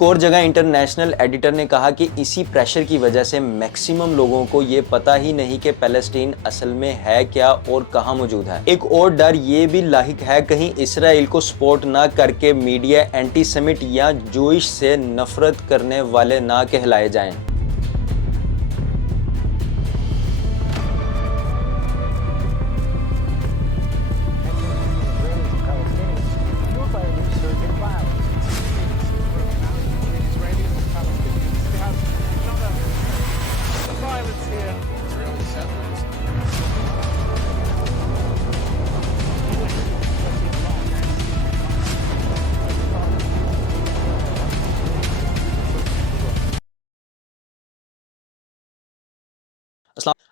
ایک اور جگہ انٹرنیشنل ایڈیٹر نے کہا کہ اسی پریشر کی وجہ سے میکسیمم لوگوں کو یہ پتہ ہی نہیں کہ پیلسٹین اصل میں ہے کیا اور کہاں موجود ہے۔ ایک اور ڈر یہ بھی لاحق ہے کہیں اسرائیل کو سپورٹ نہ کر کے میڈیا اینٹی سیمٹ یا جوئش سے نفرت کرنے والے نہ کہلائے جائیں۔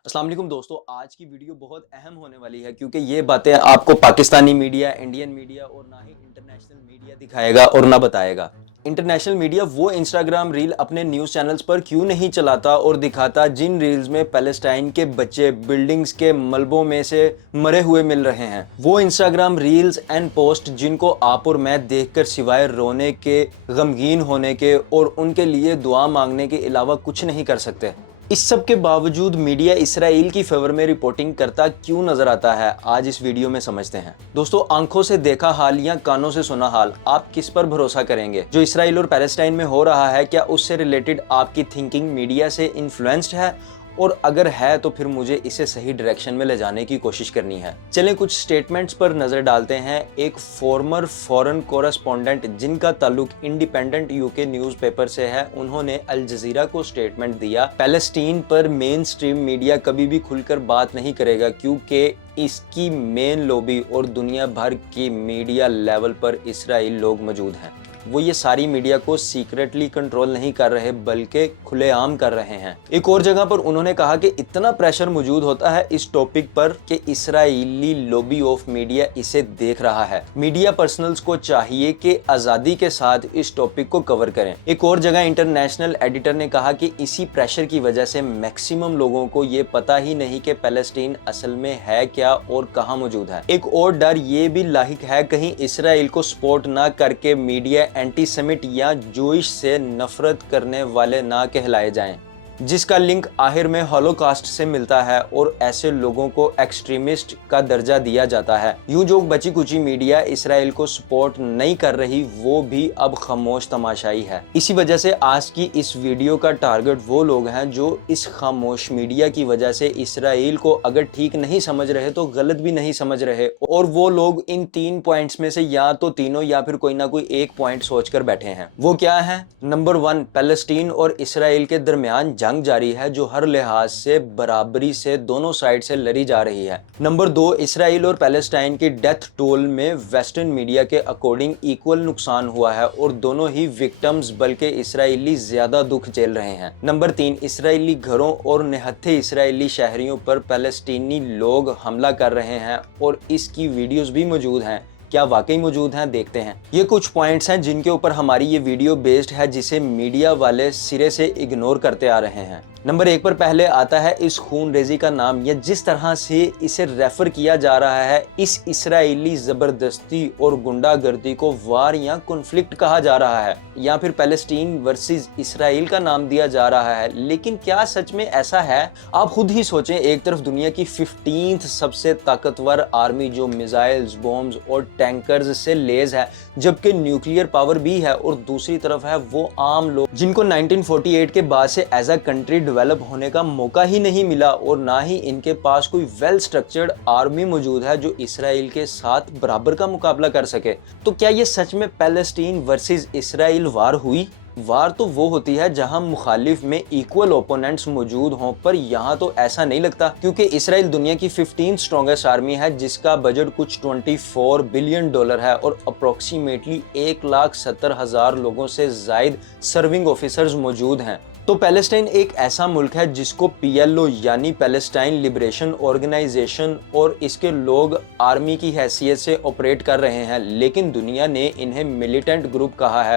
السلام علیکم دوستو، آج کی ویڈیو بہت اہم ہونے والی ہے کیونکہ یہ باتیں آپ کو پاکستانی میڈیا، انڈین میڈیا اور نہ ہی انٹرنیشنل میڈیا دکھائے گا اور نہ بتائے گا۔ انٹرنیشنل میڈیا وہ انسٹاگرام ریل اپنے نیوز چینلز پر کیوں نہیں چلاتا اور دکھاتا جن ریلز میں پیلسٹائن کے بچے بلڈنگز کے ملبوں میں سے مرے ہوئے مل رہے ہیں؟ وہ انسٹاگرام ریلز اینڈ پوسٹ جن کو آپ اور میں دیکھ کر سوائے رونے کے، غمگین ہونے کے اور ان کے لیے دعا مانگنے کے علاوہ کچھ نہیں کر سکتے۔ اس سب کے باوجود میڈیا اسرائیل کی فیور میں رپورٹنگ کرتا کیوں نظر آتا ہے، آج اس ویڈیو میں سمجھتے ہیں۔ دوستو، آنکھوں سے دیکھا حال یا کانوں سے سنا حال، آپ کس پر بھروسہ کریں گے؟ جو اسرائیل اور پیلسٹائن میں ہو رہا ہے، کیا اس سے ریلیٹڈ آپ کی تھنکنگ میڈیا سے انفلوئنسڈ ہے؟ اور اگر ہے تو پھر مجھے اسے صحیح ڈائریکشن میں لے جانے کی کوشش کرنی ہے۔ چلیں کچھ سٹیٹمنٹس پر نظر ڈالتے ہیں۔ ایک فارمر فورن کورسپونڈنٹ جن کا تعلق انڈیپینڈنٹ UK نیوز پیپر سے ہے، انہوں نے الجزیرہ کو سٹیٹمنٹ دیا، پیلسٹین پر مین سٹریم میڈیا کبھی بھی کھل کر بات نہیں کرے گا کیونکہ اس کی مین لوبی اور دنیا بھر کی میڈیا لیول پر اسرائیل لوگ موجود ہیں۔ وہ یہ ساری میڈیا کو سیکریٹلی کنٹرول نہیں کر رہے بلکہ کھلے عام کر رہے ہیں۔ ایک اور جگہ پر انہوں نے کہا کہ اتنا پریشر موجود ہوتا ہے اس ٹاپک پر کہ اسرائیلی لوبی آف میڈیا اسے دیکھ رہا ہے۔ میڈیا پرسنلز کو چاہیے کہ آزادی کے ساتھ اس ٹاپک کو کور کریں۔ ایک اور جگہ انٹرنیشنل ایڈیٹر نے کہا کہ اسی پریشر کی وجہ سے میکسیمم لوگوں کو یہ پتہ ہی نہیں کہ پیلسٹین اصل میں ہے کیا اور کہاں موجود ہے۔ ایک اور ڈر یہ بھی لاحق ہے کہیں اسرائیل کو سپورٹ نہ کر کے میڈیا اینٹی سیمٹ یا جوئش سے نفرت کرنے والے نہ کہلائے جائیں، جس کا لنک آخر میں ہولوکاسٹ سے ملتا ہے اور ایسے لوگوں کو ایکسٹریمسٹ کا درجہ دیا جاتا ہے۔ یوں جو بچی کچی میڈیا اسرائیل کو سپورٹ نہیں کر رہی وہ بھی اب خاموش تماشائی ہے۔ اسی وجہ سے آج کی اس ویڈیو کا ٹارگٹ وہ لوگ ہیں جو اس خاموش میڈیا کی وجہ سے اسرائیل کو اگر ٹھیک نہیں سمجھ رہے تو غلط بھی نہیں سمجھ رہے، اور وہ لوگ ان 3 پوائنٹس میں سے یا تو تینوں یا پھر کوئی نہ کوئی ایک پوائنٹ سوچ کر بیٹھے ہیں۔ وہ کیا ہے؟ نمبر 1، پیلسٹین اور اسرائیل کے درمیان جنگ جاری ہے جو ہر لحاظ سے برابری سے دونوں سائڈ سے لڑی جا رہی ہے۔ نمبر 2، اسرائیل اور پیلسٹائن کی ڈیتھ ٹول میں ویسٹرن میڈیا کے اکارڈنگ ایکول نقصان ہوا ہے اور دونوں ہی وکٹمز بلکہ اسرائیلی زیادہ دکھ جھیل رہے ہیں۔ نمبر 3، اسرائیلی گھروں اور نہتھے اسرائیلی شہریوں پر پیلسٹینی لوگ حملہ کر رہے ہیں اور اس کی ویڈیوز بھی موجود ہیں۔ کیا واقعی موجود ہیں؟ دیکھتے ہیں۔ یہ کچھ پوائنٹس ہیں جن کے اوپر ہماری یہ ویڈیو بیسڈ ہے جسے میڈیا والے سرے سے اگنور کرتے آ رہے ہیں۔ نمبر 1 پر پہلے آتا ہے اس خون ریزی کا نام یا جس طرح سے اسے ریفر کیا جا رہا ہے، اس اسرائیلی زبردستی اور گنڈا گردی کو وار یا کنفلکٹ کہا جا رہا ہے، یا پھر پیلسٹین ورسز اسرائیل کا نام دیا جا رہا ہے۔ لیکن کیا سچ میں ایسا ہے؟ آپ خود ہی سوچیں، ایک طرف دنیا کی 15th سب سے طاقتور آرمی جو میزائلز، بومز اور ٹینکرز سے لیز ہے جبکہ نیوکلیئر پاور بھی ہے، اور دوسری طرف ہے وہ عام لوگ جن کو 1948 کے بعد سے ایز اے کنٹری ڈیولپ ہونے کا موقع ہی نہیں ملا اور نہ ہی ان کے پاس کوئی ویل سٹرکچرڈ آرمی موجود ہے جو اسرائیل کے ساتھ برابر کا مقابلہ کر سکے۔ تو کیا یہ سچ میں پیلسٹین ورسز اسرائیل وار ہوئی؟ وار تو وہ ہوتی ہے جہاں مخالف میں ایکول اوپوننٹس موجود ہوں، پر یہاں تو ایسا نہیں لگتا کیونکہ اسرائیل دنیا کی 15th سٹرونگسٹ آرمی ہے جس کا بجٹ کچھ $24 بلین ہے اور اپروکسیمیٹلی 1,70,000 لوگوں سے زائد سرونگ آفیسرز موجود ہیں۔ تو پیلسٹائن ایک ایسا ملک ہے جس کو PLO یعنی پیلسٹائن لبریشن آرگنائزیشن اور اس کے لوگ آرمی کی حیثیت سے آپریٹ کر رہے ہیں، لیکن دنیا نے انہیں ملیٹنٹ گروپ کہا ہے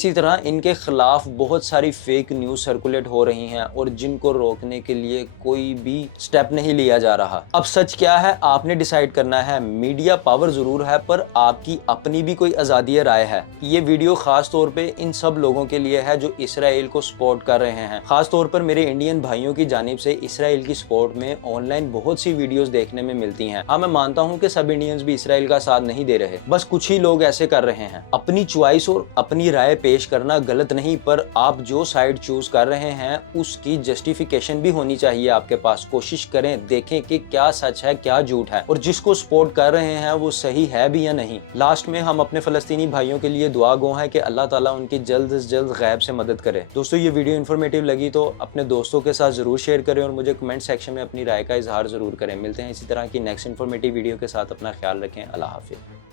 اسی طرح ان کے خلاف بہت ساری فیک نیوز سرکولیٹ ہو رہی ہیں اور جن کو روکنے کے لیے کوئی بھی سٹیپ نہیں لیا جا رہا۔ اب سچ کیا ہے آپ نے ڈیسائیڈ کرنا ہے۔ میڈیا پاور ضرور ہے پر آپ کی اپنی بھی کوئی آزادی رائے ہے۔ یہ ویڈیو خاص طور پہ ان سب لوگوں کے لیے ہے جو اسرائیل کو سپورٹ کر رہے ہیں، خاص طور پر میرے انڈین بھائیوں کی جانب سے اسرائیل کی سپورٹ میں آن لائن بہت سی ویڈیوز دیکھنے میں ملتی ہیں۔ ہاں میں مانتا ہوں کہ سب انڈینز بھی اسرائیل کا ساتھ نہیں دے رہے، بس کچھ ہی لوگ ایسے کر رہے ہیں۔ اپنی چوائس اور اپنی رائے پیش کرنا غلط نہیں، پر آپ جو سائیڈ چوز کر رہے ہیں اس کی جسٹیفیکیشن بھی ہونی چاہیے آپ کے پاس۔ کوشش کریں دیکھیں کہ کیا سچ ہے کیا جھوٹ ہے اور جس کو سپورٹ کر رہے ہیں وہ صحیح ہے بھی یا نہیں۔ لاسٹ میں ہم اپنے فلسطینی بھائیوں کے لیے دعا گو ہیں کہ اللہ تعالیٰ ان کی جلد از جلد غیب سے مدد کرے۔ دوستو یہ ویڈیو انفارمیٹیو لگی تو اپنے دوستوں کے ساتھ ضرور شیئر کریں اور مجھے کمنٹ سیکشن میں اپنی رائے کا اظہار ضرور کریں۔ ملتے ہیں اسی طرح کی نیکسٹ انفارمیٹیو ویڈیو کے ساتھ، اپنا خیال رکھیں، اللہ حافظ۔